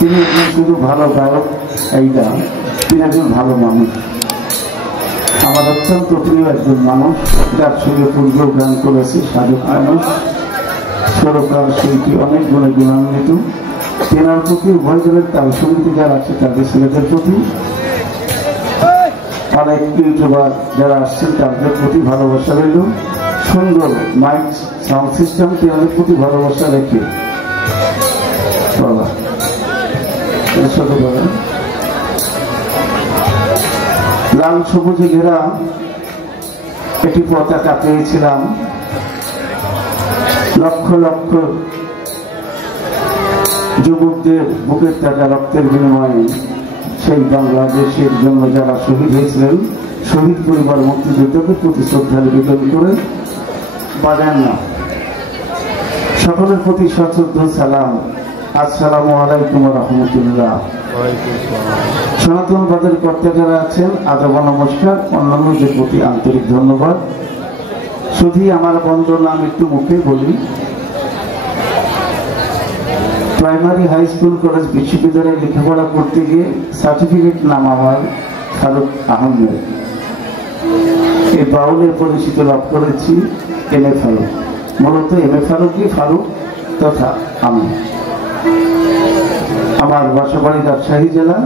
তিনি শুধু ভালো গায়ক এইটা, তিনি একজন ভালো মানুষ, আমার অত্যন্ত প্রিয় একজন মানুষ, যার সঙ্গে পূর্বেও গান করেছে, সাধক মানুষ, সরকার শিল্পী, অনেক গুণে গুণান্বিত। তেনার প্রতি উভয় দলের তাল সমিতি যারা আছে তাদের ছেলেদের প্রতি, অনেক ইউটিউবার যারা আসছেন তাদের প্রতি ভালোবাসা রইল। সুন্দর মাইক সাউন্ড সিস্টেম তেনাদের প্রতি ভালোবাসা রেখে লাল সবুজে ঘেরা একটি পতাকা পেয়েছিলাম, লক্ষ লক্ষ যুবকদের বুকের টাকা রক্তের বিনিময়ে সেই বাংলাদেশের জন্য যারা শহীদ হয়েছিলেন, শহীদ পরিবার মুক্তিযোদ্ধাদের প্রতি শ্রদ্ধা নিবেদন করে বাজান না সকলের প্রতি সশ্রদ্ধ সালাম। আসসালামু আলাইকুম রহমতুল্লাহ। সনাতনবাদের কর্তা যারা আছেন আদাব নমস্কার, অন্যান্যদের প্রতি আন্তরিক ধন্যবাদ। শুধু আমার বন্দনা আমি একটু মুখে বলি। প্রাইমারি, হাই স্কুল, কলেজ, বিশ্ববিদ্যালয়ে লেখাপড়া করতে গিয়ে সার্টিফিকেট নাম আমার ফারুক আহমেদ। এই বাউলের পরিচিত লাভ করেছি এম এ ফারুক, মূলত এম এ ফারুকই ফারুক তথা আমি। আমার বাসাবাড়ি রাজশাহী জেলা,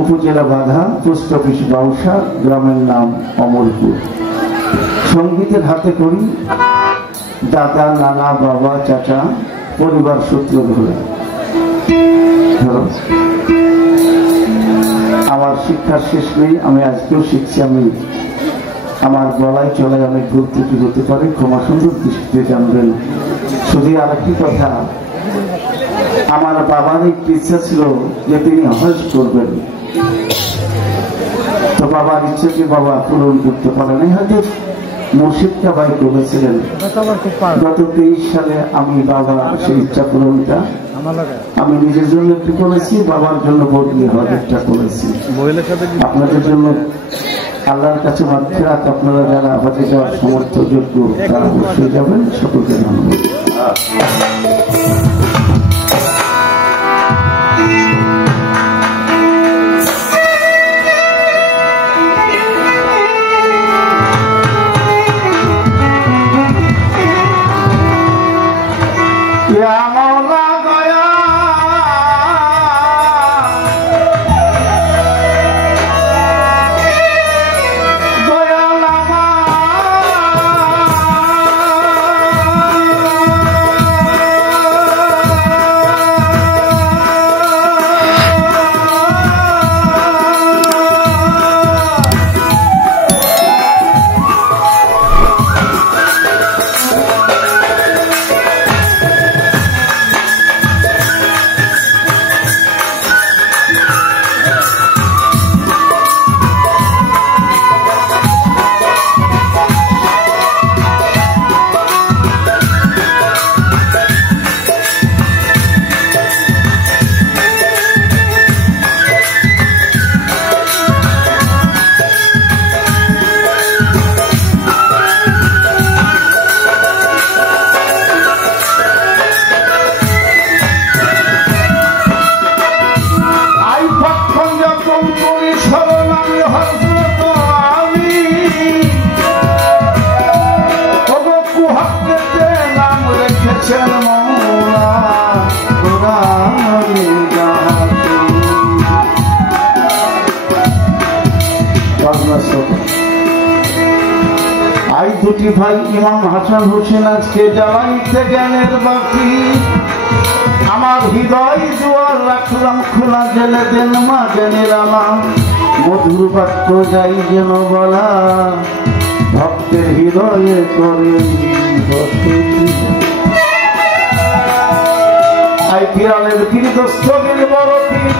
উপজেলা বাধা, পোস্ট অফিস বাউসা, গ্রামের নাম অমরপুর। সঙ্গীতের হাতে করি দাদা, নানা, বাবা, চাচা, পরিবার সূত্র ধরে। আমার শিক্ষার শেষ নেই, আমি আজকেও শিখছি। আমি আমার গলায় চলায় অনেক ভুল ত্রুটি হতে পারে, ক্ষমা সুন্দর দৃষ্টিতে জানবেন। শুধু আরেকটি কথা, আমার বাবার একটি ইচ্ছা ছিল যে তিনি হজ করবেন, তো বাবার ইচ্ছাকে বাবা পূরণ করতে পারেন। হয়তো মুর্শিদটা ভাই করেছিলেন গত 23 সালে। আমি বাবা সেই ইচ্ছা পূরণটা আমি নিজের জন্য একটু করেছি, বাবার জন্য বদলি হজটা করেছি। আপনাদের জন্য আল্লাহর কাছে মাগফিরাত, আপনারা যারা হজে যাওয়ার সমর্থ যোগ্য তারা অবশ্যই যাবেন। সকলকে ধন্যবাদ। দুটি ভাই ইমাম হাসান হোসেন আজকে জ্বালাইতে জ্ঞানের বাতি। আমার হৃদয় জোয়ার রাখলাম খোলা, জেলে দেন মা জ্ঞানের আলাম। মধুর বাক্য যাই যেন বলা, ভক্তের হৃদয়ে করেন বসতি। আইপিএলের বীর দস্তগীর বড় পীর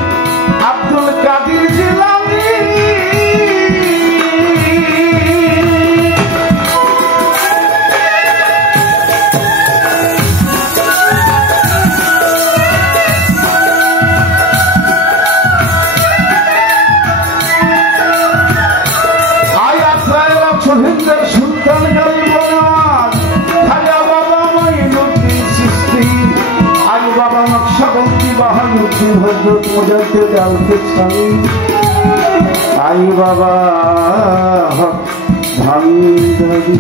আব্দুল কাদির জিলানী। শহীদদের সুলতান গালিব নওয়াজ, খাজা বাবা মঈনুদ্দিন চিশতি, আলী বাবা নকশবন্দি, বাহাদুর নিজামুদ্দিন হযরত মুজাদ্দিদ আল-কিশানি आई बाबा भांडारी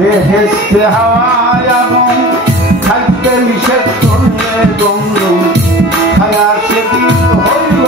বেহেশতে হাওয়া খাইতে নিষেধ করলে বন্ধু খায়া সেদিন হইল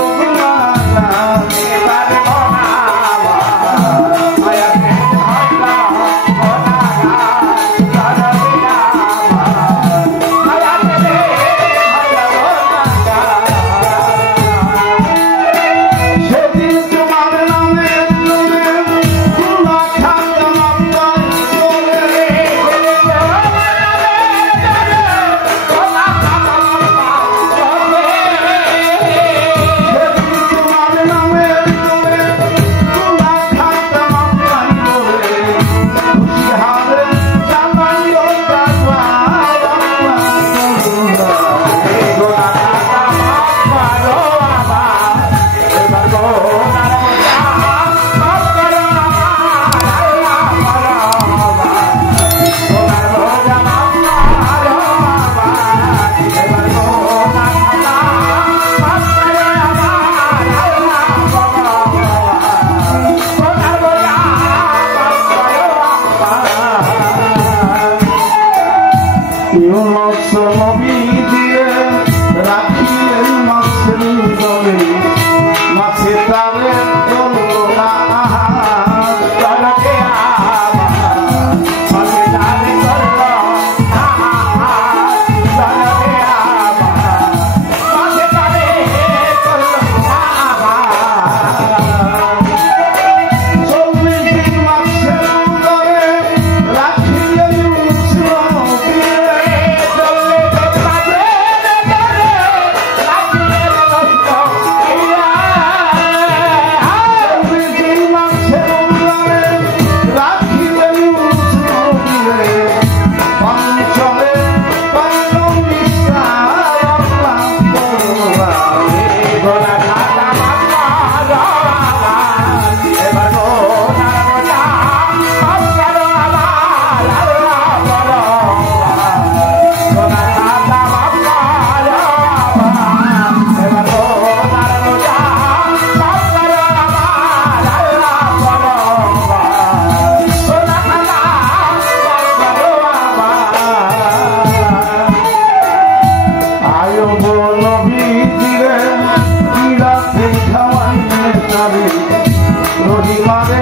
রহিমারে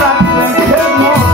রাখবেন